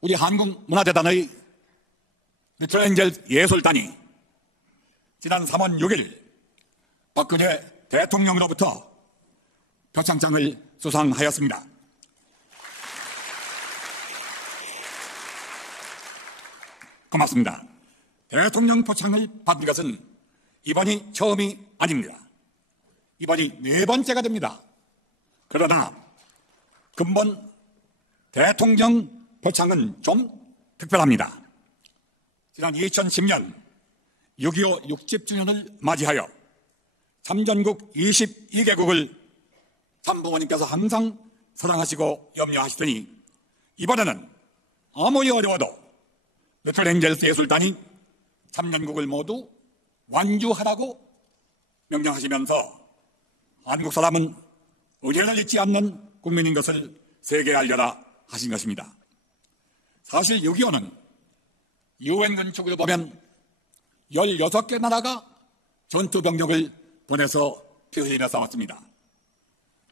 우리 한국문화재단의 리틀 엔젤 예술단이 지난 3월 6일 박근혜 대통령으로부터 표창장을 수상하였습니다. 고맙습니다. 대통령 표창을 받은 것은 이번이 처음이 아닙니다. 이번이 4번째가 됩니다. 그러나 근본 대통령 표창은 좀 특별합니다. 지난 2010년 6.25 60주년을 맞이하여 참전국 22개국을 참부모님께서 항상 사랑하시고 염려하시더니 이번에는 아무리 어려워도 리틀 엔젤스 예술단이 참전국을 모두 완주하라고 명령하시면서 한국 사람은 의례를 잊지 않는 국민인 것을 세계에 알려라 하신 것입니다. 사실 6.25는 UN 건축을 보면 16개 나라가 전투병력을 보내서 피 흘리며 싸웠습니다.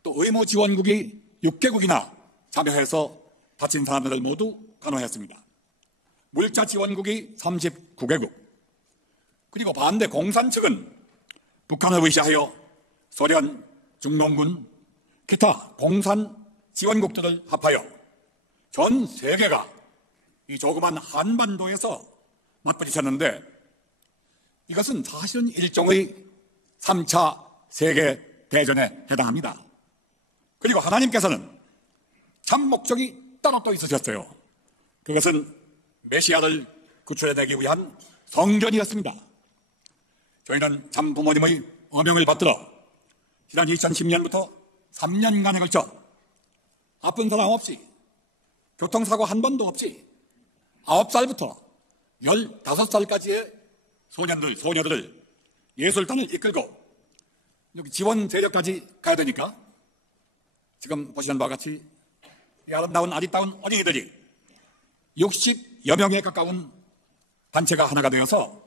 또 의무 지원국이 6개국이나 참여해서 다친 사람들을 모두 간호했습니다. 물자 지원국이 39개국, 그리고 반대 공산 측은 북한을 의시하여 소련, 중동군, 기타 공산 지원국들을 합하여 전 세계가 이 조그만 한반도에서 맞부딪혔는데 이것은 사실은 일종의 3차 세계대전에 해당합니다. 그리고 하나님께서는 참 목적이 따로 또 있으셨어요. 그것은 메시아를 구출해내기 위한 성전이었습니다. 저희는 참 부모님의 어명을 받들어 지난 2010년부터 3년간에 걸쳐 아픈 사람 없이 교통사고 한 번도 없이 9살부터 15살까지의 소년들, 소녀들을 예술단을 이끌고 여기 지원 세력까지 가야 되니까 지금 보시는 바와 같이 이 아름다운 아리따운 어린이들이 60여 명에 가까운 단체가 하나가 되어서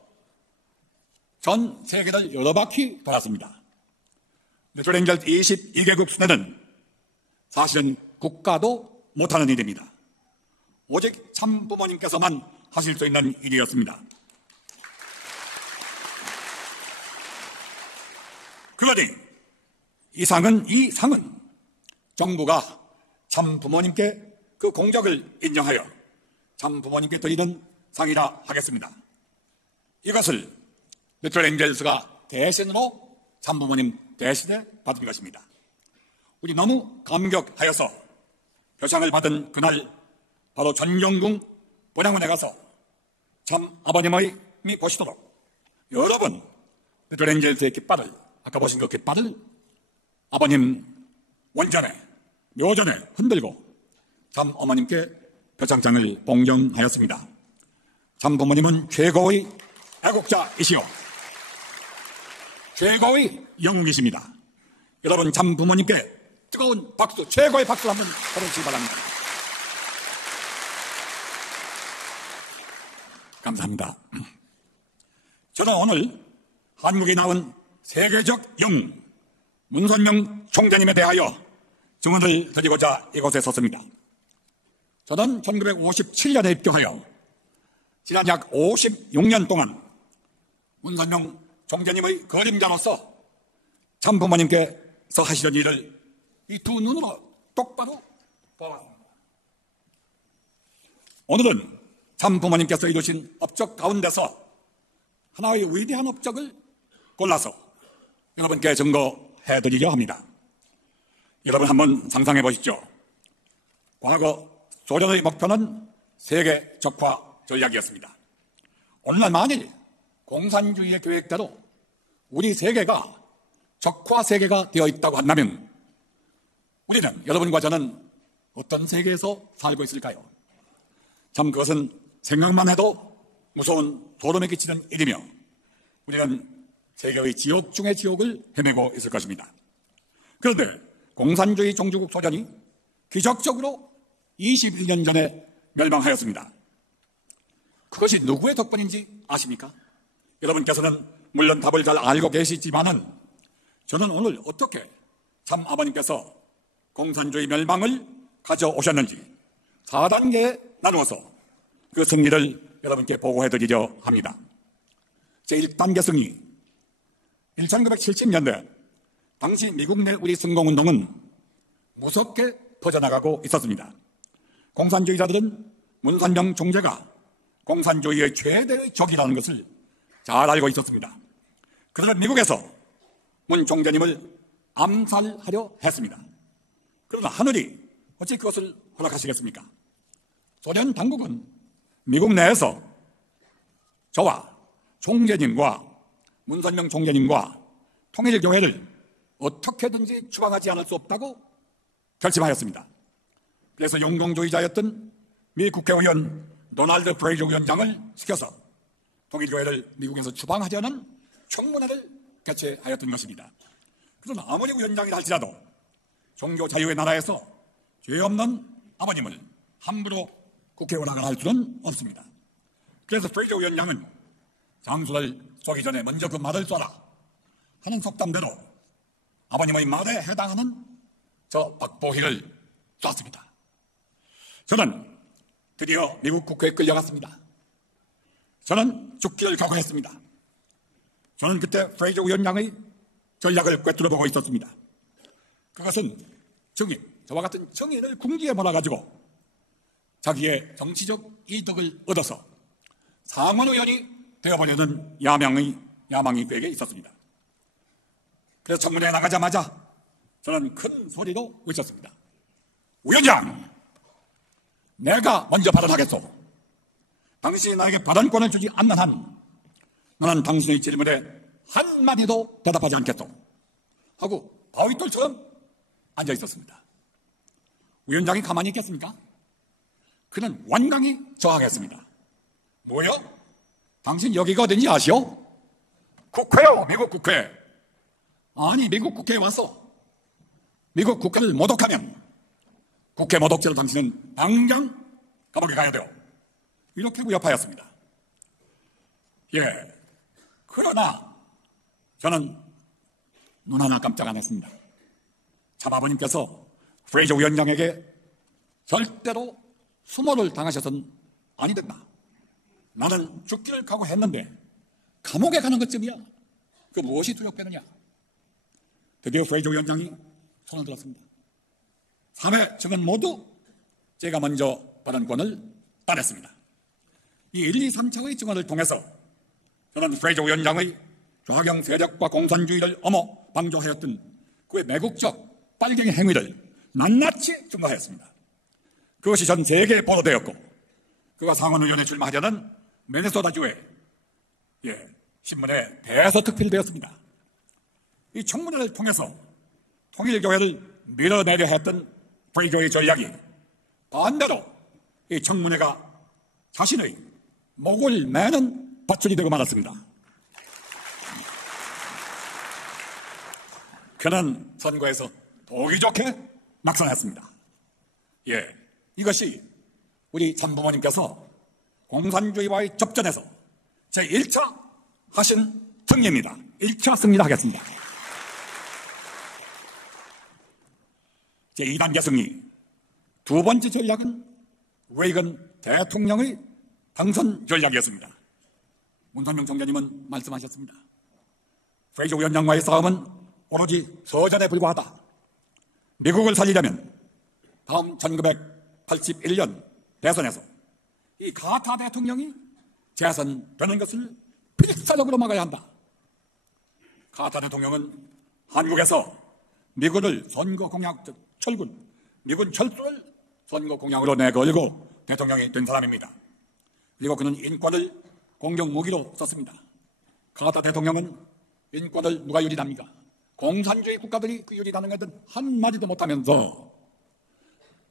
전 세계를 여러 바퀴 돌았습니다. 리틀 엔젤 22개국 순회는 사실은 국가도 못하는 일입니다. 오직 참 부모님께서만 하실 수 있는 일이었습니다. 그러니 이 상은 정부가 참 부모님께 그 공적을 인정하여 참 부모님께 드리는 상이라 하겠습니다. 이것을 리틀 엔젤스가 대신으로 참 부모님 대신에 받은 것입니다. 우리 너무 감격하여서 표창을 받은 그날 바로 전경궁 본향원에 가서 참 아버님이 보시도록 여러분 리틀 엔젤스의 깃발을, 아까 보신 그 깃발을 아버님 원전에 묘전에 흔들고 참 어머님께 표창장을 봉정하였습니다. 참 부모님은 최고의 애국자이시오 최고의 영웅이십니다. 여러분 참 부모님께 뜨거운 박수, 최고의 박수 한번 보내주시기 바랍니다. 감사합니다. 저는 오늘 한국에 나온 세계적 영웅 문선명 총재님에 대하여 증언을 드리고자 이곳에 섰습니다. 저는 1957년에 입교하여 지난 약 56년 동안 문선명 총재님의 그림자로서 참 부모님께서 하시던 일을 이 두 눈으로 똑바로 보았습니다. 오늘은 참 부모님께서 이루신 업적 가운데서 하나의 위대한 업적을 골라서 여러분께 증거해드리려 합니다. 여러분 한번 상상해 보십시오. 과거 소련의 목표는 세계 적화 전략이었습니다. 오늘날 만일 공산주의의 계획대로 우리 세계가 적화 세계가 되어 있다고 한다면 우리는, 여러분과 저는 어떤 세계에서 살고 있을까요? 참 그것은 생각만 해도 무서운 소름이 끼치는 일이며 우리는 세계의 지옥 중의 지옥을 헤매고 있을 것입니다. 그런데 공산주의 종주국 소련이 기적적으로 21년 전에 멸망하였습니다. 그것이 누구의 덕분인지 아십니까? 여러분께서는 물론 답을 잘 알고 계시지만은 저는 오늘 어떻게 참 아버님께서 공산주의 멸망을 가져오셨는지 4단계에 나누어서 그 승리를 여러분께 보고해드리려 합니다. 제1단계 승리. 1970년대 당시 미국 내 우리 성공운동은 무섭게 퍼져나가고 있었습니다. 공산주의자들은 문선명 총재가 공산주의의 최대의 적이라는 것을 잘 알고 있었습니다. 그래서 미국에서 문 총재님을 암살하려 했습니다. 그러나 하늘이 어찌 그것을 허락하시겠습니까? 소련 당국은 미국 내에서 저와 총재님과 문선명 총재님과 통일교회를 어떻게든지 추방하지 않을 수 없다고 결심하였습니다. 그래서 용공주의자였던 미 국회의원 도널드 프레이저 위원장을 시켜서 통일교회를 미국에서 추방하려는 청문회를 개최하였던 것입니다. 그러나 아무리 위원장이라 할지라도 종교 자유의 나라에서 죄 없는 아버님을 함부로 국회의원을 할 수는 없습니다. 그래서 프레이저 위원장은 장수를 쏘기 전에 먼저 그 말을 쏴라 하는 속담대로 아버님의 말에 해당하는 저 박보희를 쐈습니다. 저는 드디어 미국 국회에 끌려갔습니다. 저는 죽기를 각오했습니다. 저는 그때 프레이저 위원장의 전략을 꿰뚫어보고 있었습니다. 그것은 증인, 저와 같은 증인을 궁지에 몰아가지고 자기의 정치적 이득을 얻어서 상원의원이 되어보려는 야망이 그에게 있었습니다. 그래서 청문회에 나가자마자 저는 큰 소리로 외쳤습니다. 위원장! 내가 먼저 발언하겠소. 당신이 나에게 발언권을 주지 않는 한 나는 당신의 질문에 한마디도 대답하지 않겠소. 하고 바위돌처럼 앉아 있었습니다. 위원장이 가만히 있겠습니까? 그는 완강히 저항했습니다. 뭐요? 당신 여기가 어딘지 아시오? 국회요, 미국 국회. 아니, 미국 국회에 와서 미국 국회를 모독하면 국회 모독죄로 당신은 당장 감옥에 가야 돼요. 이렇게 위협하였습니다. 예. 그러나 저는 눈 하나 깜짝 안 했습니다. 참 아버님께서 프레이저 위원장에게 절대로 수모를 당하셔서는 아니 된다. 나는 죽기를 각오했는데 감옥에 가는 것쯤이야. 그 무엇이 두렵겠느냐. 드디어 프레이저 위원장이 손을 들었습니다. 3회 증언 모두 제가 먼저 발언권을 따냈습니다. 이 1, 2, 3차의 증언을 통해서 저는 프레이저 위원장의 좌경 세력과 공산주의를 방조하였던 그의 매국적 빨갱이 행위를 낱낱이 증거하였습니다. 그것이 전 세계에 보도되었고 그가 상원의원에 출마하려는 미네소타주의 신문에 대서특필되었습니다. 이 청문회를 통해서 통일교회를 밀어내려 했던 프레이저의 전략이 반대로 이 청문회가 자신의 목을 매는 밧줄이 되고 말았습니다. 그는 선거에서 보기 좋게 낙선했습니다. 이것이 우리 참부모님께서 공산주의와의 접전에서 제1차 하신 승리입니다. 1차 승리를 하겠습니다. 제2단계 승리. 두 번째 전략은 레이건 대통령의 당선 전략이었습니다. 문선명 총재님은 말씀하셨습니다. 프레이저 위원장과의 싸움은 오로지 서전에 불과하다. 미국을 살리려면 다음 1981년 대선에서 이 카터 대통령이 재선되는 것을 필사적으로 막아야 한다. 카터 대통령은 한국에서 미군을 선거 공약, 미군 철수를 선거 공약으로 내걸고 대통령이 된 사람입니다. 그리고 그는 인권을 공격 무기로 썼습니다. 카터 대통령은 인권을 누가 유린합니까? 공산주의 국가들이 그 유린하는 것은 한마디도 못하면서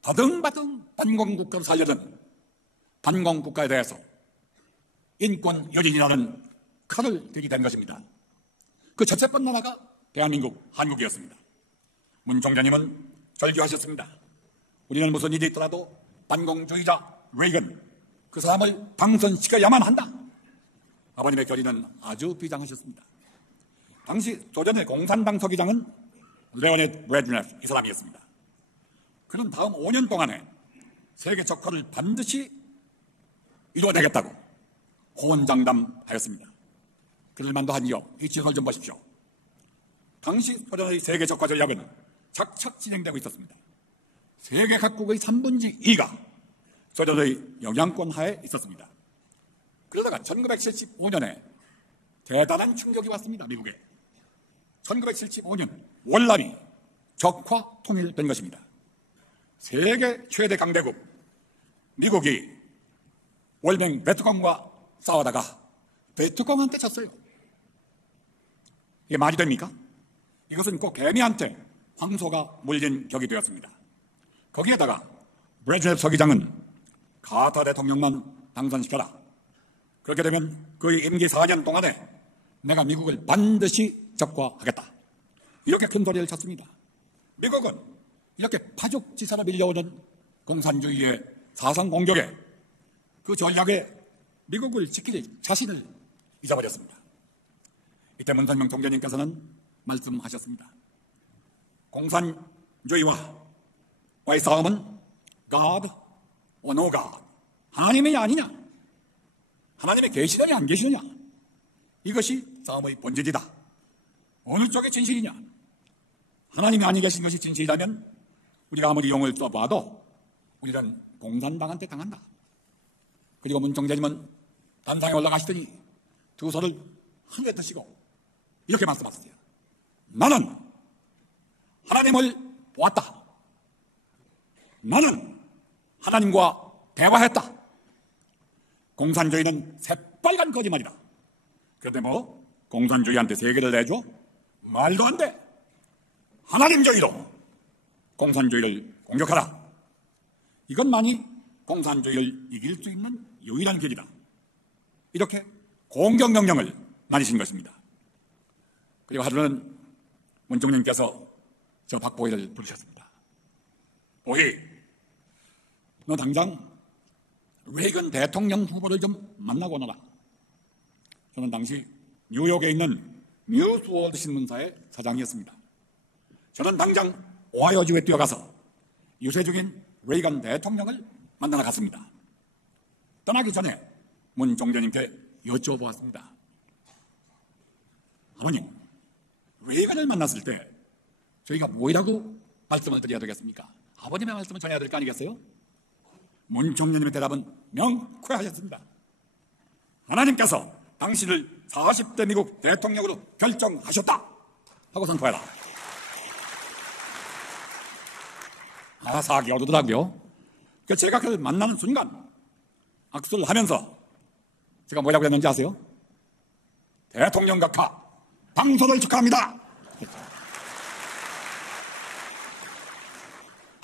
더듬바듬 반공국가를 살려던 반공국가에 대해서 인권 유린이라는 칼을 들이댄 것입니다. 그 첫째번 나라가 대한민국, 한국이었습니다. 문 총장님은 절규하셨습니다. 우리는 무슨 일이 있더라도 반공주의자 레이건, 그 사람을 당선시켜야만 한다. 아버님의 결의는 아주 비장하셨습니다. 당시 소련의 공산당 서기장은 레오니드 브레즈네프 이 사람이었습니다. 그는 다음 5년 동안에 세계 적화를 반드시 이루어내겠다고 호언장담하였습니다. 그럴만도 하니요. 이 지형을 좀 보십시오. 당시 소련의 세계 적화 전략은 착착 진행되고 있었습니다. 세계 각국의 3분의 2가 소련의 영향권 하에 있었습니다. 그러다가 1975년에 대단한 충격이 왔습니다. 미국에. 1975년 월남이 적화 통일된 것입니다. 세계 최대 강대국 미국이 월맹 베트콩과 싸우다가 베트콩한테 졌어요. 이게 말이 됩니까? 이것은 꼭 개미한테 황소가 물린 격이 되었습니다. 거기에다가 브레즈네프 서기장은 카터 대통령만 당선시켜라. 그렇게 되면 그의 임기 4년 동안에 내가 미국을 반드시 적화하겠다. 이렇게 큰 소리를 쳤습니다. 미국은 이렇게 파죽지세로 밀려오는 공산주의의 사상 공격에 그 전략에 미국을 지킬 자신을 잊어버렸습니다. 이때 문선명 총재님께서는 말씀하셨습니다. 공산주의와의 싸움은 God or no God, 하나님이 아니냐, 하나님이 계시느냐 안 계시느냐, 이것이 싸움의 본질이다. 어느 쪽이 진실이냐? 하나님이 아니 계신 것이 진실이라면 우리가 아무리 용을 써봐도 우리는 공산당한테 당한다. 그리고 문 총재님은 단상에 올라가시더니 두 손을 하늘에 드시고 이렇게 말씀하셨어요. 나는 하나님을 보았다. 나는 하나님과 대화했다. 공산주의는 새빨간 거짓말이다. 그런데 뭐 공산주의한테 세계를 내줘? 말도 안 돼. 하나님주의로 공산주의를 공격하라. 이것만이 공산주의를 이길 수 있는 유일한 길이다. 이렇게 공격명령을 내리신 것입니다. 그리고 하루는 문 총리님께서 저 박보희를 부르셨습니다. 보희, 너 당장 레이건 대통령 후보를 좀 만나고 오너라. 저는 당시 뉴욕에 있는 뉴스월드 신문사의 사장이었습니다. 저는 당장 오하이오주에 뛰어가서 유세 중인 레이건 대통령을 만나러 갔습니다. 떠나기 전에 문 총재님께 여쭤보았습니다. 아버님, 레이건을 만났을 때 저희가 뭐라고 말씀을 드려야 되겠습니까? 아버님의 말씀을 전해야 될 거 아니겠어요? 문 총재님의 대답은 명쾌하셨습니다. 하나님께서 당신을 40대 미국 대통령으로 결정하셨다 하고 선포해라. 사기 오르더라고요. 제가 그를 만나는 순간 악수를 하면서 제가 뭐라고 했는지 아세요? 대통령 각하 당선을 축하합니다.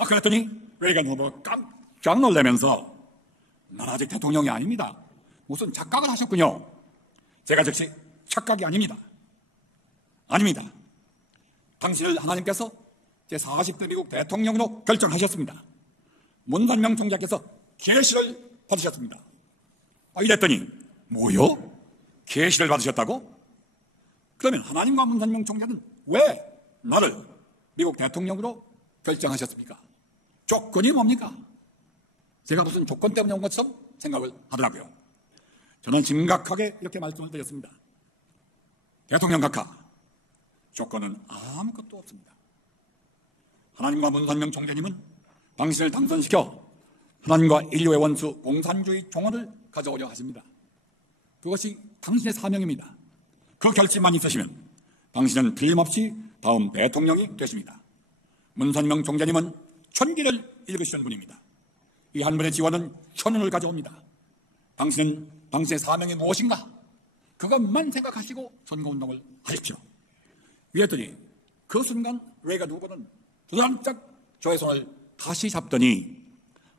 그랬더니 레이건 후보 깜짝 놀라면서 난 아직 대통령이 아닙니다. 무슨 착각을 하셨군요. 제가 즉시 착각이 아닙니다. 아닙니다. 당신을 하나님께서 제40대 미국 대통령으로 결정하셨습니다. 문선명 총재께서 계시를 받으셨습니다. 이랬더니 뭐요? 계시를 받으셨다고? 그러면 하나님과 문선명 총재는 왜 나를 미국 대통령으로 결정하셨습니까? 조건이 뭡니까? 제가 무슨 조건 때문에 온 것처럼 생각을 하더라고요. 저는 심각하게 이렇게 말씀을 드렸습니다. 대통령 각하, 조건은 아무것도 없습니다. 하나님과 문선명 총재님은 당신을 당선시켜 하나님과 인류의 원수 공산주의 종언을 가져오려 하십니다. 그것이 당신의 사명입니다. 그 결심만 있으시면 당신은 틀림없이 다음 대통령이 되십니다. 문선명 총재님은 천기를 읽으시는 분입니다. 이 한 분의 지원은 천운을 가져옵니다. 당신은 당신의 사명이 무엇인가? 그것만 생각하시고 선거운동을 하십시오. 이랬더니 그 순간 레이건 후보는 부담짝 저의 손을 다시 잡더니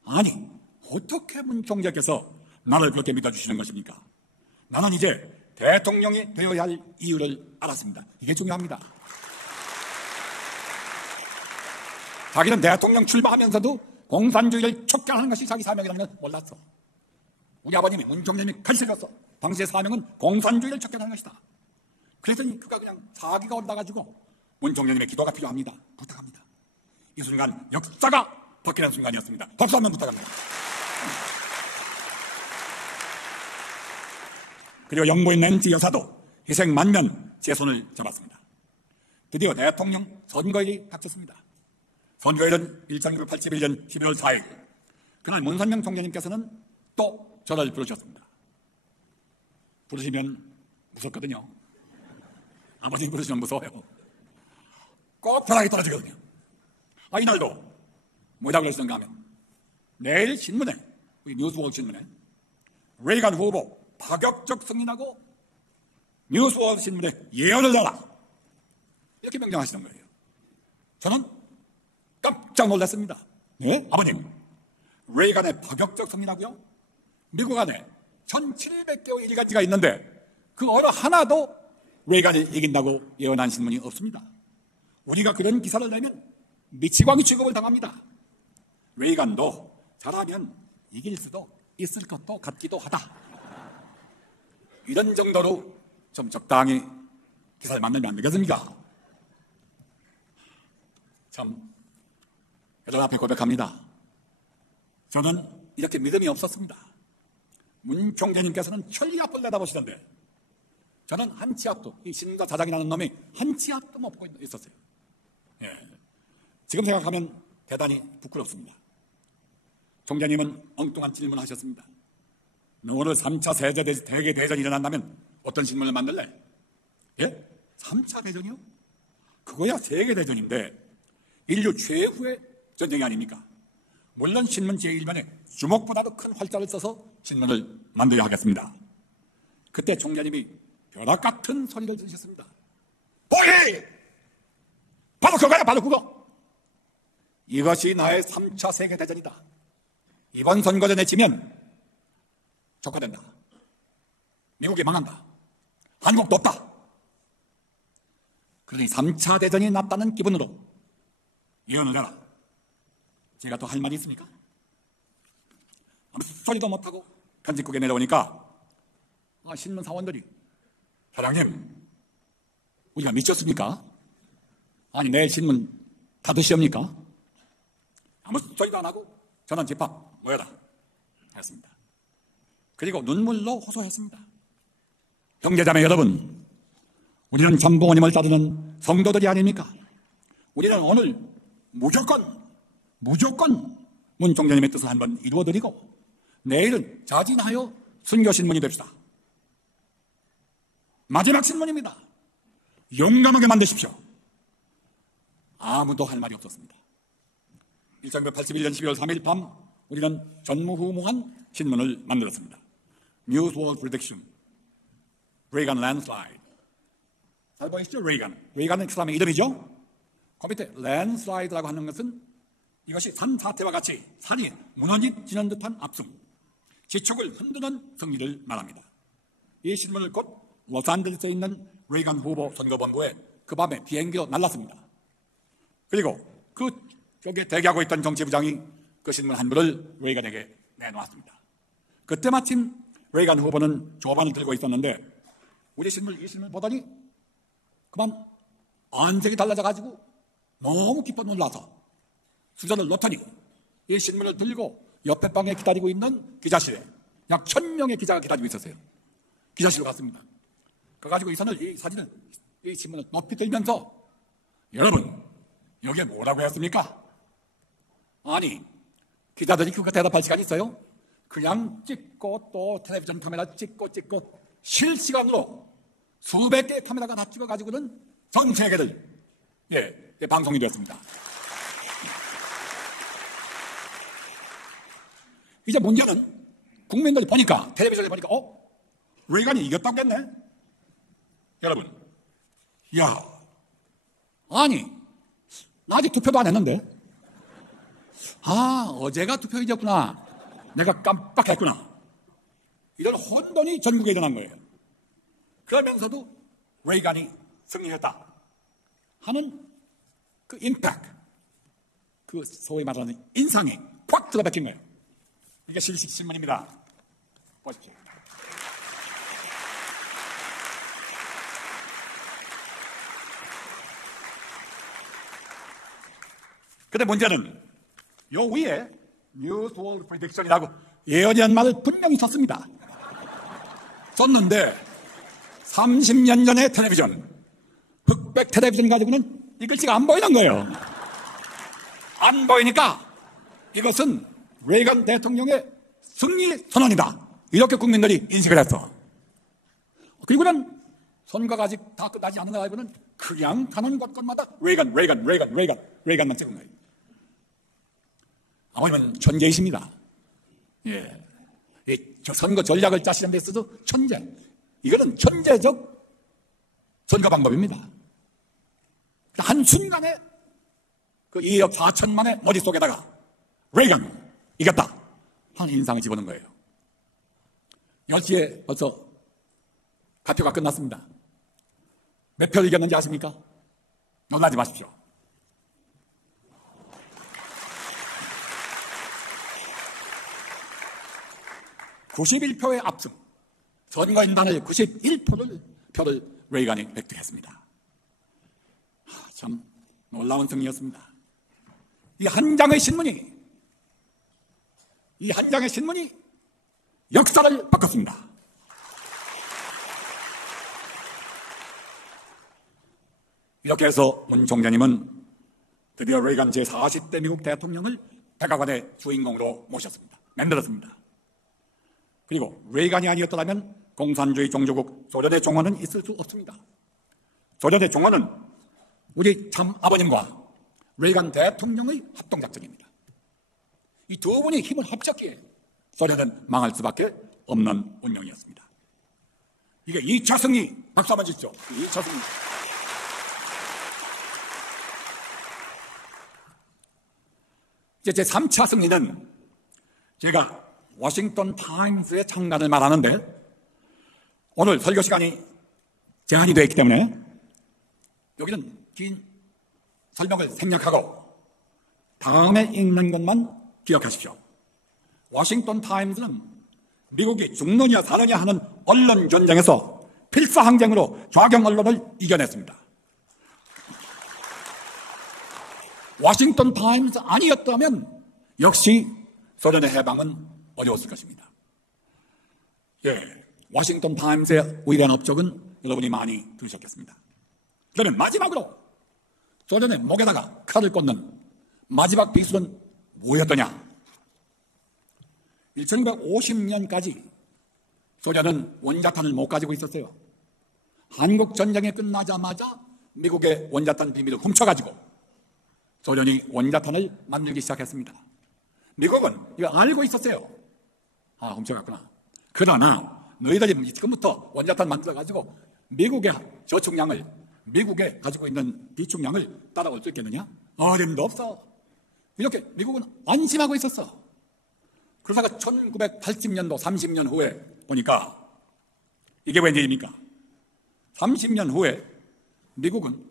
아니 어떻게 문 총재께서 나를 그렇게 믿어주시는 것입니까? 나는 이제 대통령이 되어야 할 이유를 알았습니다. 이게 중요합니다. 자기는 대통령 출마하면서도 공산주의를 촉결하는 것이 자기 사명이라는 걸 몰랐어. 우리 아버님이 문 총재님이 가르쳐줬어. 당시의 사명은 공산주의를 촉결하는 것이다. 그랬더니 그가 그냥 사기가 올라가지고 문 총재님의 기도가 필요합니다. 부탁합니다. 이 순간 역사가 바뀌는 순간이었습니다. 박수 한번 부탁합니다. 그리고 영부인 낸시 여사도 희생 만면 제 손을 잡았습니다. 드디어 대통령 선거일이 닥쳤습니다. 선거일은 1981년 12월 4일. 그날 문선명 총재님께서는 또 저를 부르셨습니다. 부르시면 무섭거든요. 아버님 부르시면 무서워요. 꼭 벼락이 떨어지거든요. 이날도 뭐라고 그러시는가 하면 내일 신문에, 우리 뉴스워드 신문에 레이간 후보 파격적 승리나고 뉴스워드 신문에 예언을 내라, 이렇게 명령하시는 거예요. 저는 깜짝 놀랐습니다. 네? 아버님, 레이간의 파격적 승리나고요? 미국 안에 1700개의 일간지가 있는데 그 어느 하나도 레이간이 이긴다고 예언한 신문이 없습니다. 우리가 그런 기사를 내면 미치광이 취급을 당합니다. 레이간도 잘하면 이길 수도 있을 것도 같기도 하다. 이런 정도로 좀 적당히 기사를 만들면 안 되겠습니까? 참, 여러분 앞에 고백합니다. 저는 이렇게 믿음이 없었습니다. 문 총재님께서는 천리앞을 내다보시던데 저는 한 치 앞도, 이 신문사 자장이라는 놈이 한 치 앞도 못 보고 있었어요. 예. 지금 생각하면 대단히 부끄럽습니다. 총재님은 엉뚱한 질문을 하셨습니다. 너 오늘 3차 세계대전이 일어난다면 어떤 신문을 만들래? 예? 3차 대전이요? 그거야 세계대전인데 인류 최후의 전쟁이 아닙니까? 물론 신문 제1면에 주먹보다도 큰 활자를 써서 신문을 만들어야 하겠습니다. 그때 총재님이 벼락 같은 소리를 들으셨습니다. 보기! 바로 그거야, 바로 그거! 이것이 나의 3차 세계대전이다. 이번 선거전에 지면 적화된다. 미국이 망한다. 한국도 없다. 그러니 3차 대전이 났다는 기분으로 예언을 해라. 제가 또 할 말이 있습니까? 아무 소리도 못하고 편집국에 내려오니까 신문 사원들이 사장님, 우리가 미쳤습니까? 아니 내일 신문 닫으시옵니까? 아무 소리도 안 하고 전원 집합 모여라 했습니다. 그리고 눈물로 호소했습니다. 형제자매 여러분, 우리는 전부모님을 따르는 성도들이 아닙니까? 우리는 오늘 무조건 문 총재님의 뜻을 한번 이루어드리고 내일은 자진하여 순교신문이 됩시다. 마지막 신문입니다. 용감하게 만드십시오. 아무도 할 말이 없었습니다. 1981년 12월 3일 밤 우리는 전무후무한 신문을 만들었습니다. 뉴스워드 프리딕션, 레이간 랜드슬라이드. 잘 보이시죠? 레이간은 그 사람의 이름이죠. 그 밑에 랜드슬라이드라고 하는 것은 이것이 산사태와 같이 산이 무너지는 듯한 압승, 지축을 흔드는 승리를 말합니다. 이 신문을 곧 로스앤젤레스에 있는 레이간 후보 선거본부에 그 밤에 비행기로 날랐습니다. 그리고 여기에 대기하고 있던 정치부장이 그 신문 한 부를 레이간에게 내놓았습니다. 그때 마침 레이간 후보는 조반을 들고 있었는데 이 신문을 보더니 그만 안색이 달라져가지고 너무 기뻐 놀라서 수저를 놓더니 이 신문을 들고 옆에 방에 기다리고 있는 기자실에 약 1000명의 기자가 기다리고 있었어요. 기자실로 갔습니다. 그래가지고 이 사진을, 이 신문을 높이 들면서 여러분, 여기에 뭐라고 했습니까? 아니, 기자들이 그거 대답할 시간이 있어요? 그냥 찍고 또 텔레비전 카메라 찍고 실시간으로 수백 개의 카메라가 다 찍어가지고는 전 세계를 방송이 되었습니다. 이제 문제는 국민들이 보니까, 텔레비전을 보니까 레이간이 이겼다겠네? 여러분, 아니, 나 아직 투표도 안 했는데. 어제가 투표일이었구나. 내가 깜빡했구나. 이런 혼돈이 전국에 일어난 거예요. 그러면서도 레이간이 승리했다 하는 그 임팩트, 그 소위 말하는 인상이 팍 들어박힌 거예요. 이게 실식 신문입니다. 보십시오. 근데 문제는 요 위에 뉴스워드 프리딕션이라고 예언이란 말을 분명히 썼습니다. 썼는데 30년 전의 텔레비전, 흑백 텔레비전 가지고는 이 글씨가 안 보이는 거예요. 안 보이니까 이것은 레이건 대통령의 승리 선언이다, 이렇게 국민들이 인식을 했어. 그리고는 선거가 아직 다 끝나지 않은 거 알고는 그냥 가는 곳곳마다 레이건만 찍은 거예요. 아버님은 천재이십니다. 예. 저 선거 전략을 짜시는 데 있어서 천재. 이거는 천재적 선거 방법입니다. 한순간에 그 2억 4천만의 머릿속에다가 레이건 이겼다 하는 인상을 집어넣은 거예요. 10시에 벌써 가표가 끝났습니다. 몇 표를 이겼는지 아십니까? 놀라지 마십시오. 91표의 압승, 선거인단의 91표를 레이건이 획득했습니다. 참 놀라운 승리였습니다. 이 한 장의 신문이 역사를 바꿨습니다. 이렇게 해서 문 총장님은 드디어 레이건 제40대 미국 대통령을 백악관의 주인공으로 모셨습니다. 만들었습니다. 그리고 레이건이 아니었더라면 공산주의 종주국 소련의 종언은 있을 수 없습니다. 소련의 종언은 우리 참 아버님과 레이건 대통령의 합동작전입니다. 이 두 분이 힘을 합쳤기에 소련은 망할 수밖에 없는 운명이었습니다. 이게 2차 승리, 박수 한번 주시죠. 2차 승리. 이제 제 3차 승리는 제가 워싱턴 타임스의 창간을 말하는데 오늘 설교 시간이 제한이 되어 있기 때문에 여기는 긴 설명을 생략하고 다음에 읽는 것만 기억하십시오. 워싱턴 타임스는 미국이 죽느냐 사느냐 하는 언론 전쟁에서 필사항쟁으로 좌경 언론을 이겨냈습니다. 워싱턴 타임스 아니었다면 역시 소련의 해방은 어려웠을 것입니다. 예, 워싱턴 타임스의 위대한 업적은 여러분이 많이 들으셨겠습니다. 그러면 마지막으로 소련의 목에다가 칼을 꽂는 마지막 비술은 뭐였더냐? 1950년까지 소련은 원자탄을 못 가지고 있었어요. 한국 전쟁이 끝나자마자 미국의 원자탄 비밀을 훔쳐가지고 소련이 원자탄을 만들기 시작했습니다. 미국은 이거 알고 있었어요. 아, 훔쳐갔구나. 그러나 너희들이 지금부터 원자탄 만들어가지고 미국의 저축량을, 미국에 가지고 있는 비축량을 따라올 수 있겠느냐? 어림도 없어. 이렇게 미국은 안심하고 있었어. 그러다가 1980년도 30년 후에 보니까 이게 웬일입니까? 30년 후에 미국은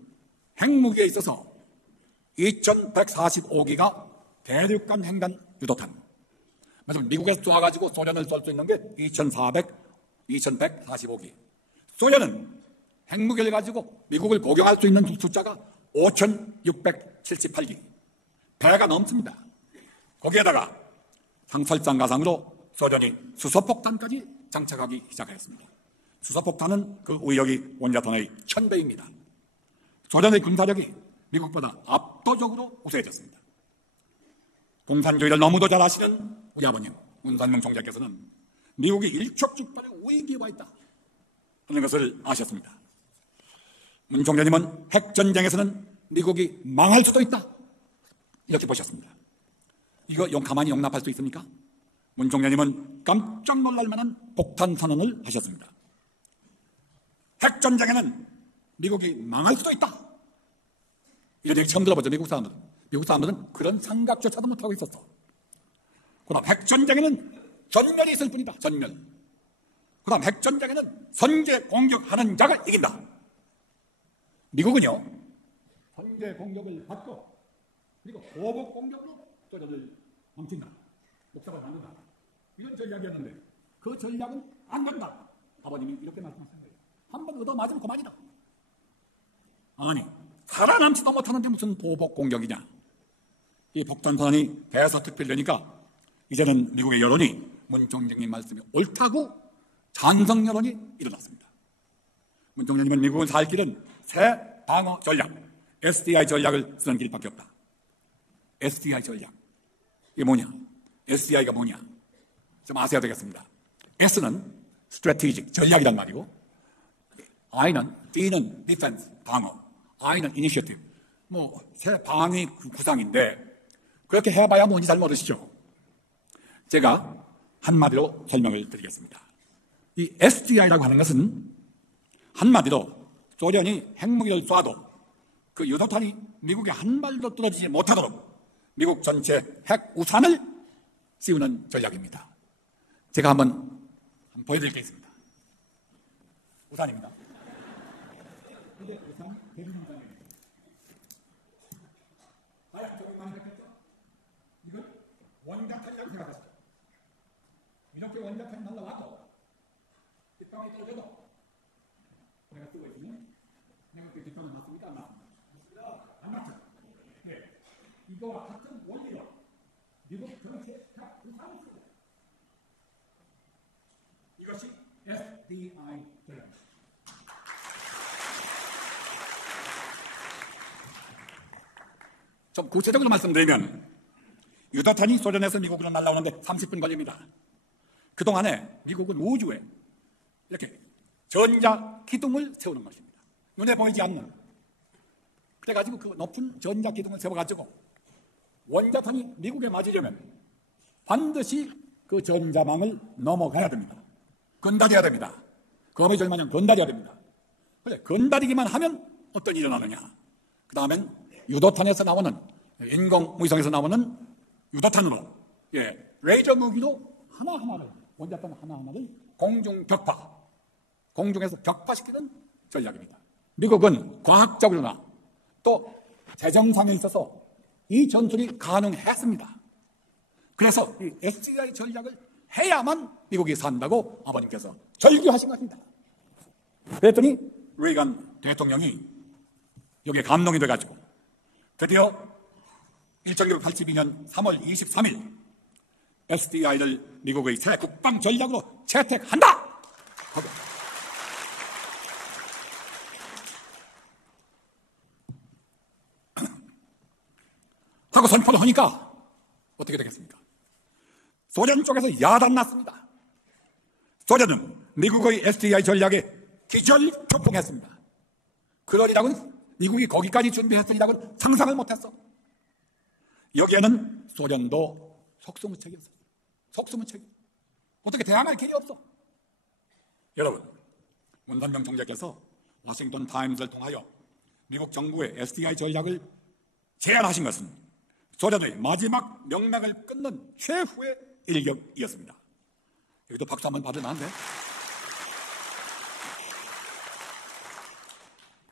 핵무기에 있어서 2145기가 대륙간 횡단 유도탄. 미국에서 쏘아가지고 소련을 쏠 수 있는 게 2145기. 소련은 핵무기를 가지고 미국을 공격할 수 있는 숫자가 5678기. 배가 넘습니다. 거기에다가 상설상가상으로 소련이 수소폭탄까지 장착하기 시작했습니다. 수소폭탄은 그 위력이 원자탄의 1000배입니다. 소련의 군사력이 미국보다 압도적으로 우세해졌습니다. 공산주의를 너무도 잘 아시는 우리 아버님 문산명 총장께서는 미국이 일촉즉발의 위기에 와 있다 하는 것을 아셨습니다. 문 총장님은 핵전쟁에서는 미국이 망할 수도 있다 이렇게 보셨습니다. 이거 가만히 용납할 수 있습니까? 문 총장님은 깜짝 놀랄 만한 폭탄 선언을 하셨습니다. 핵전쟁에는 미국이 망할 수도 있다. 이런 얘기 처음 들어보죠. 미국 사람들은 그런 생각조차도 못하고 있었어. 그다음 핵전쟁에는 전멸이 있을 뿐이다. 전멸. 그다음 핵전쟁에는 선제 공격하는 자가 이긴다. 미국은요, 선제 공격을 받고 그리고 보복 공격으로 소련을 망친다. 목사가 만든다. 이건 전략이었는데 그 전략은 안 된다. 아버님이 이렇게 말씀하신 거예요. 한번 얻어맞으면 그만이다. 아니, 살아남지도 못하는데 무슨 보복 공격이냐. 이 폭탄 선언이 대서특필되니까 이제는 미국의 여론이 문 총장님 말씀이 옳다고 찬성 여론이 일어났습니다. 문 총장님은 미국은 살 길은 새 방어 전략, SDI 전략을 쓰는 길밖에 없다. SDI 전략. 이게 뭐냐? SDI가 뭐냐? 좀 아셔야 되겠습니다. S는 strategic, 전략이란 말이고, D는 defense, 방어, I는 initiative, 새 방위 구상인데, 그렇게 해봐야 뭔지 잘 모르시죠? 제가 한마디로 설명을 드리겠습니다. 이 SDI라고 하는 것은 한마디로 소련이 핵무기를 쏴도 그 유도탄이 미국에 한 발도 떨어지지 못하도록 미국 전체 핵 우산을 씌우는 전략입니다. 제가 한번 보여드릴 게 있습니다. 우산입니다. 이게 우산, 대리는 우산입니다. 저기 많이 됐죠? 이건 원자탄이라고 생각하시죠. 이렇게 원자탄이 날라와도 뒷방에 떨어져도 내가 쓰고 있으면 내가 그 뒷방을 맞습니까? 안 맞습니까? 안 맞죠? 네. 이거와 같은 원리로 미국 전체 다 우산을 쓰고 이것이 SDI 전략입니다. 좀 구체적으로 말씀드리면 유도탄이 소련에서 미국으로 날아오는데 30분 걸립니다. 그동안에 미국은 우주에 이렇게 전자 기둥을 세우는 것입니다. 눈에 보이지 않는. 그래가지고 그 높은 전자 기둥을 세워가지고 원자탄이 미국에 맞으려면 반드시 그 전자망을 넘어가야 됩니다. 건달해야 됩니다. 검이 절마냥 건달해야 됩니다. 그래, 건달이기만 하면 어떤 일이 일어나느냐. 그 다음엔 유도탄에서 나오는, 인공위성에서 나오는 유도탄으로, 레이저 무기도 하나하나를, 원자탄 하나하나를 공중 격파, 공중에서 격파시키는 전략입니다. 미국은 과학적으로나 또 재정상에 있어서 이 전술이 가능했습니다. 그래서 이 SDI 전략을 해야만 미국이 산다고 아버님께서 절규하신 것입니다. 그랬더니 레이건 대통령이 여기에 감동이 돼가지고 드디어 1982년 3월 23일 SDI를 미국의 새 국방 전략으로 채택한다! 하고 선포를 하니까 어떻게 되겠습니까? 소련 쪽에서 야단났습니다. 소련은 미국의 SDI 전략에 기절초풍했습니다. 그러리라고는 미국이 거기까지 준비했으리라고는 상상을 못했어. 여기에는 소련도 속수무책이었어요. 속수무책. 어떻게 대항할 길이 없어. 여러분, 문선명 총재께서 워싱턴 타임즈를 통하여 미국 정부의 SDI 전략을 제안하신 것은 소련의 마지막 명맥을 끊는 최후의 일격이었습니다. 여기도 박수 한번 받으면 안 돼?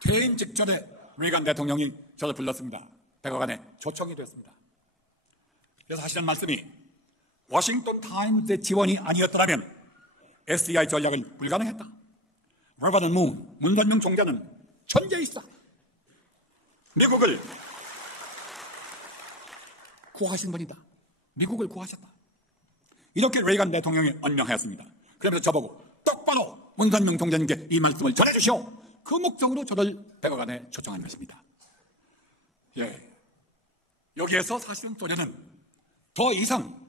퇴임 직전에 레이건 대통령이 저를 불렀습니다. 백악관에 초청이 됐습니다. 그래서 하시는 말씀이 워싱턴 타임즈의 지원이 아니었더라면 SDI 전략은 불가능했다. 레버넌 문선명 총재는 천재이시다. 미국을 구하신 분이다. 미국을 구하셨다. 이렇게 레이건 대통령이 언명하였습니다. 그러면서 저보고 똑바로 문선명 총재님께 이 말씀을 전해주시오. 그 목적으로 저를 백악관에 초청한 것입니다. 여기에서 사실은 소련은 더 이상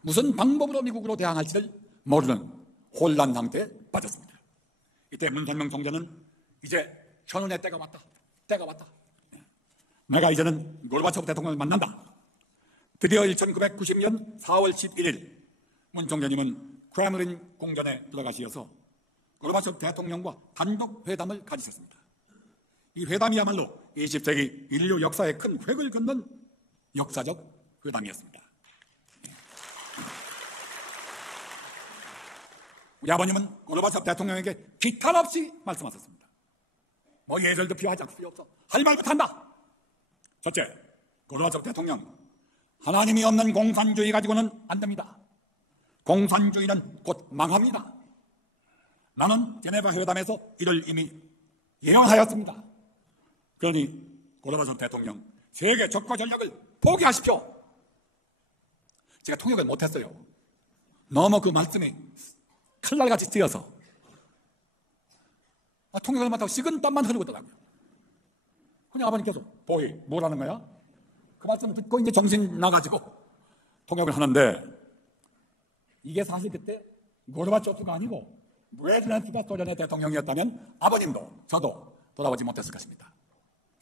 무슨 방법으로 미국으로 대항할지를 모르는 혼란 상태에 빠졌습니다. 이때 문선명 총재는 이제 현운의 때가 왔다. 때가 왔다. 내가 이제는 고르바초프 대통령을 만난다. 드디어 1990년 4월 11일 문 총재님은 크렘린 궁전에 들어가시어서 고르바초프 대통령과 단독 회담을 가지셨습니다. 이 회담이야말로 20세기 인류 역사에 큰 획을 긋는 역사적 회담이었습니다. 우리 아버님은 고르바초프 대통령에게 기탄 없이 말씀하셨습니다. 뭐 예절도 필요하지 않을 필요 없어. 할 말부터 한다. 첫째, 고르바초프 대통령, 하나님이 없는 공산주의 가지고는 안 됩니다. 공산주의는 곧 망합니다. 나는 제네바 회담에서 이를 이미 예언하였습니다. 그러니 고르바초프 대통령, 세계 적과 전략을 포기하십시오. 제가 통역을 못했어요. 너무 그 말씀이 칼날같이 찧어서 통역을 맡다고 식은 땀만 흐르고 있더라고요. 그냥 아버님께서 보이 뭐라는 거야? 그 말씀 듣고 이제 정신 나가지고 통역을 하는데 이게 사실 그때 고르바초프가 아니고 브레즈네프가 소련의 대통령이었다면 아버님도 저도 돌아오지 못했을 것입니다.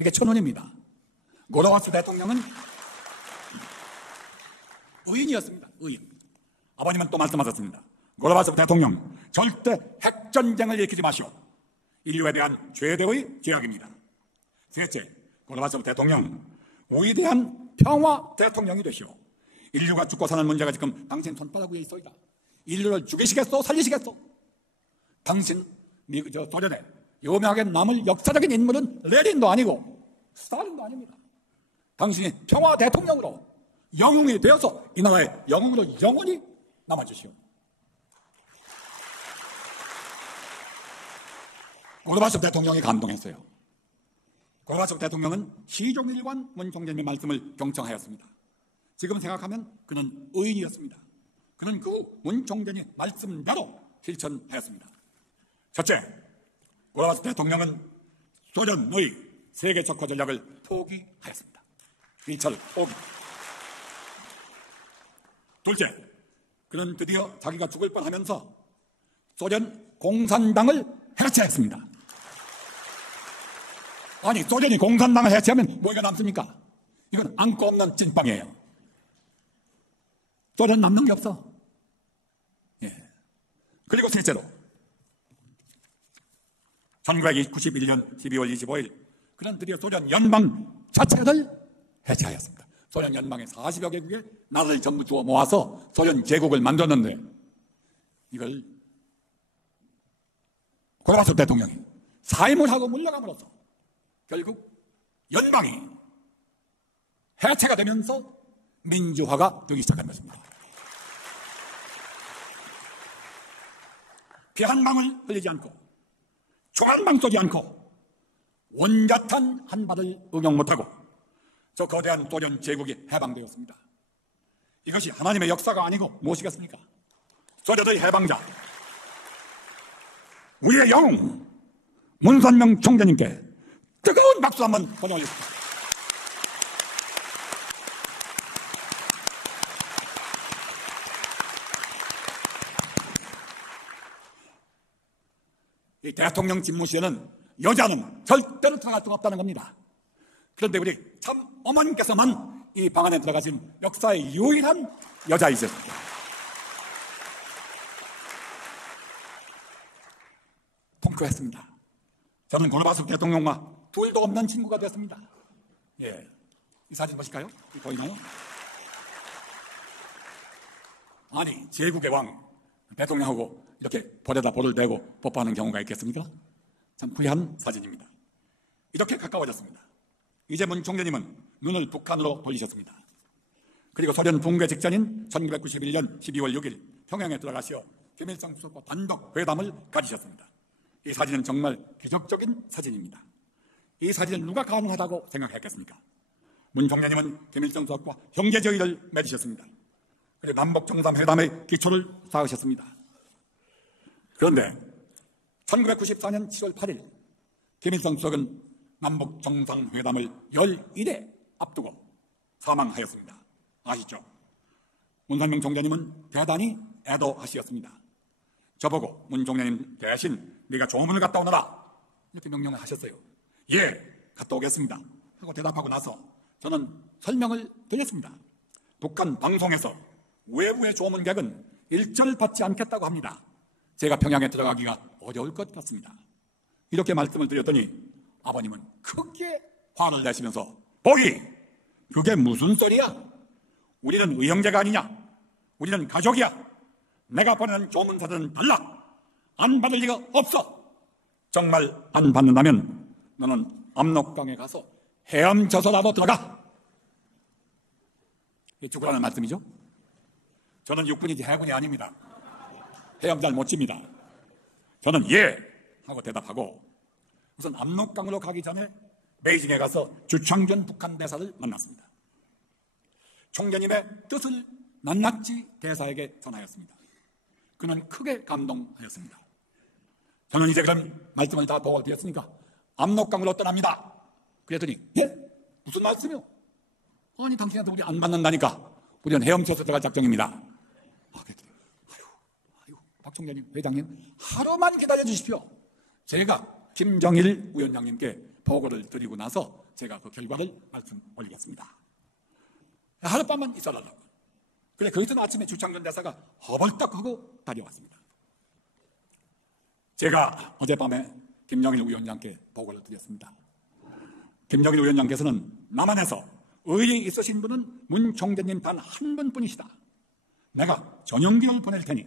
이게 천운입니다. 고르바초프 대통령은 의인이었습니다. 의인. 아버님은 또 말씀하셨습니다. 고르바초프 대통령, 절대 핵전쟁을 일으키지 마시오. 인류에 대한 최대의 죄악입니다. 셋째, 고르바초프 대통령, 위대한 평화 대통령이 되시오. 인류가 죽고 사는 문제가 지금 당신 손바닥 위에 있어이다. 인류를 죽이시겠소? 살리시겠소? 당신 소련에 유명하게 남을 역사적인 인물은 레닌도 아니고 스탈린도 아닙니다. 당신이 평화 대통령으로 영웅이 되어서 이 나라의 영웅으로 영원히 남아주시오. 고르바초프 대통령이 감동했어요. 고르바초프 대통령은 시종일관 문 총재님의 말씀을 경청하였습니다. 지금 생각하면 그는 의인이었습니다. 그는 그 문 총재님 말씀대로 실천하였습니다. 첫째, 고르바초프 대통령은 소련의 세계 적화 전략을 포기하였습니다. 1차를 포기. 둘째, 그는 드디어 자기가 죽을 뻔하면서 소련 공산당을 해체했습니다. 아니, 소련이 공산당을 해체하면 뭐가 남습니까? 이건 안고 없는 찐빵이에요. 소련 남는 게 없어. 예. 그리고 셋째로 1991년 12월 25일 그는 드디어 소련 연방 자체를 해체하였습니다. 소련 연방의 40여 개국의 나라를 전부 주워 모아서 소련 제국을 만들었는데 이걸 고르바초프 대통령이 사임을 하고 물러감으로써 결국 연방이 해체가 되면서 민주화가 되기 시작한 것입니다. 피 한 방울 흘리지 않고 총 한 방 쏘지 않고 원자탄 한 발을 응용 못하고 저 거대한 소련 제국이 해방되었습니다. 이것이 하나님의 역사가 아니고 무엇이겠습니까? 소련의 해방자, 우리의 영웅 문선명 총재님께 뜨거운 박수 한번 보내주십시오. 이 대통령 집무실에는 여자는 절대로 들어갈 수가 없다는 겁니다. 그런데 우리 참 어머님께서만 이 방 안에 들어가신 역사의 유일한 여자이셨습니다. 통쾌했습니다. 저는 고르바초프 대통령과 둘도 없는 친구가 됐습니다. 예, 이 사진 보실까요? 보이나요? 아니, 제국의 왕 대통령하고 이렇게 볼에다 볼을 대고 뽀뽀하는 경우가 있겠습니까? 참 불리한 사진입니다. 이렇게 가까워졌습니다. 이제 문 총재님은 눈을 북한으로 돌리셨습니다. 그리고 소련 붕괴 직전인 1991년 12월 6일 평양에 들어가시어 김일성 주석과 단독 회담을 가지셨습니다. 이 사진은 정말 기적적인 사진입니다. 이 사진을 누가 가능하다고 생각했겠습니까? 문 총재님은 김일성 주석과 형제저의를 맺으셨습니다. 그리고 남북정상회담의 기초를 쌓으셨습니다. 그런데 1994년 7월 8일 김일성 주석은 남북정상회담을 11회 앞두고 사망하였습니다. 아시죠? 문선명 총재님은 대단히 애도하시었습니다. 저보고 문 총재님 대신 네가 조문을 갔다 오너라 이렇게 명령을 하셨어요. 예, 갔다 오겠습니다 하고 대답하고 나서 저는 설명을 드렸습니다. 북한 방송에서 외부의 조문객은 일절을 받지 않겠다고 합니다. 제가 평양에 들어가기가 어려울 것 같습니다. 이렇게 말씀을 드렸더니 아버님은 크게 화를 내시면서 보기, 그게 무슨 소리야? 우리는 의형제가 아니냐? 우리는 가족이야. 내가 보내는 조문사들은 달라. 안 받을 리가 없어. 정말 안 받는다면 너는 압록강에 가서 헤엄쳐서라도 들어가. 죽으라는 말씀이죠. 저는 육군이지 해군이 아닙니다. 헤엄 잘 못 칩니다. 저는 예 하고 대답하고 우선 압록강으로 가기 전에 베이징에 가서 주창준 북한 대사를 만났습니다. 총재님의 뜻을 낱낱이 대사에게 전하였습니다. 그는 크게 감동하였습니다. 저는 이제 그런 말씀을 다 보고 드렸으니까 압록강으로 떠납니다. 그랬더니 예? 무슨 말씀이요? 아니 당신한테 우리 안 만난다니까. 우리는 헤엄쳐서 들어갈 작정입니다. 그랬더니 아유 박 총장님 회장님 하루만 기다려 주십시오. 제가 김정일 위원장님께 보고를 드리고 나서 제가 그 결과를 말씀 올리겠습니다. 하룻밤만 있어달라고. 그래 그 이튿 아침에 주창전 대사가 허벌떡하고 달려왔습니다. 제가 어젯밤에 김정일 위원장께 보고를 드렸습니다. 김정일 위원장께서는 남한에서 의리 있으신 분은 문 총재님 단 한 분뿐이시다. 내가 전용기를 보낼 테니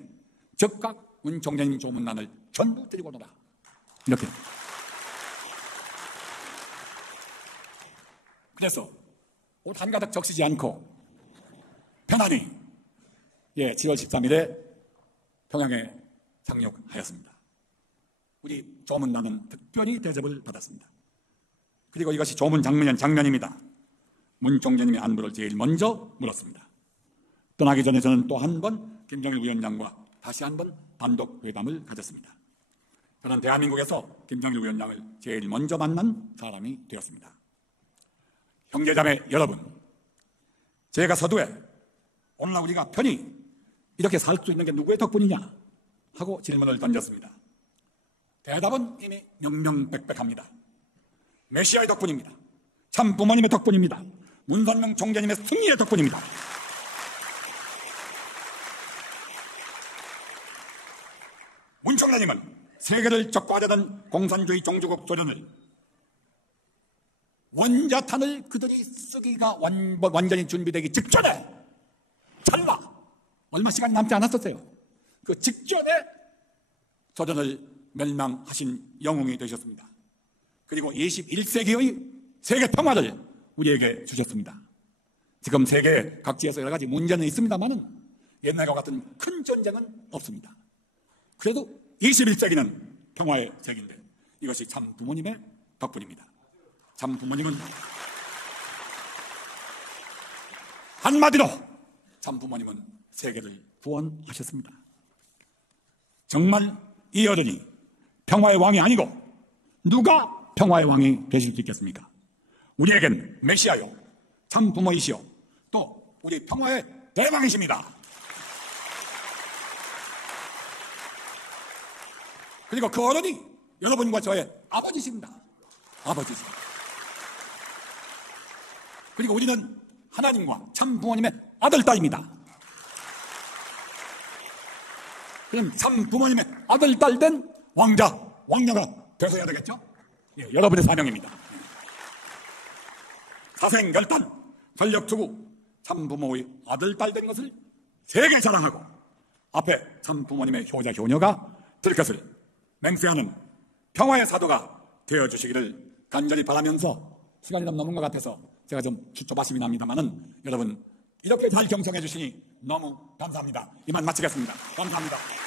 즉각 문 총재님 조문란을 전부 드리고 오너라. 이렇게. 그래서 옷 한가득 적시지 않고 편안히 7월 13일에 평양에 상륙하였습니다. 우리 조문란은 특별히 대접을 받았습니다. 그리고 이것이 조문 장면입니다. 문 총재님의 안부를 제일 먼저 물었습니다. 떠나기 전에 저는 또 한 번 김정일 위원장과 다시 한 번 단독 회담을 가졌습니다. 저는 대한민국에서 김정일 위원장을 제일 먼저 만난 사람이 되었습니다. 형제자매 여러분, 제가 서두에 오늘날 우리가 편히 이렇게 살 수 있는 게 누구의 덕분이냐 하고 질문을 던졌습니다. 대답은 이미 명명백백합니다. 메시아의 덕분입니다. 참 부모님의 덕분입니다. 문선명 총재님의 승리의 덕분입니다. 문 총재님은 세계를 적과하려던 공산주의 종주국 소련을 원자탄을 그들이 쓰기가 완전히 준비되기 직전에 얼마 시간이 남지 않았었어요. 그 직전에 소련을 멸망하신 영웅이 되셨습니다. 그리고 21세기의 세계 평화를 우리에게 주셨습니다. 지금 세계 각지에서 여러 가지 문제는 있습니다만은 옛날과 같은 큰 전쟁은 없습니다. 그래도 21세기는 평화의 세기인데 이것이 참 부모님의 덕분입니다. 참 부모님은 한마디로 참 부모님은 세계를 구원하셨습니다. 정말 이 어른이 평화의 왕이 아니고 누가 평화의 왕이 되실 수 있겠습니까? 우리에겐 메시아요, 참 부모이시요, 또 우리 평화의 대왕이십니다. 그리고 그 어른이 여러분과 저의 아버지십니다. 아버지십니다. 그리고 우리는 하나님과 참 부모님의 아들, 딸입니다. 그럼 참 부모님의 아들, 딸 된 왕녀가 되셔야 되겠죠? 여러분의 사명입니다. 사생결단, 권력투구, 참 부모의 아들, 딸 된 것을 세계 자랑하고 앞에 참 부모님의 효자, 효녀가 될 것을 맹세하는 평화의 사도가 되어주시기를 간절히 바라면서 시간이 너무 넘은 것 같아서 제가 좀 좁아심이 납니다만은 여러분 이렇게 잘 경청해 주시니 너무 감사합니다. 이만 마치겠습니다. 감사합니다.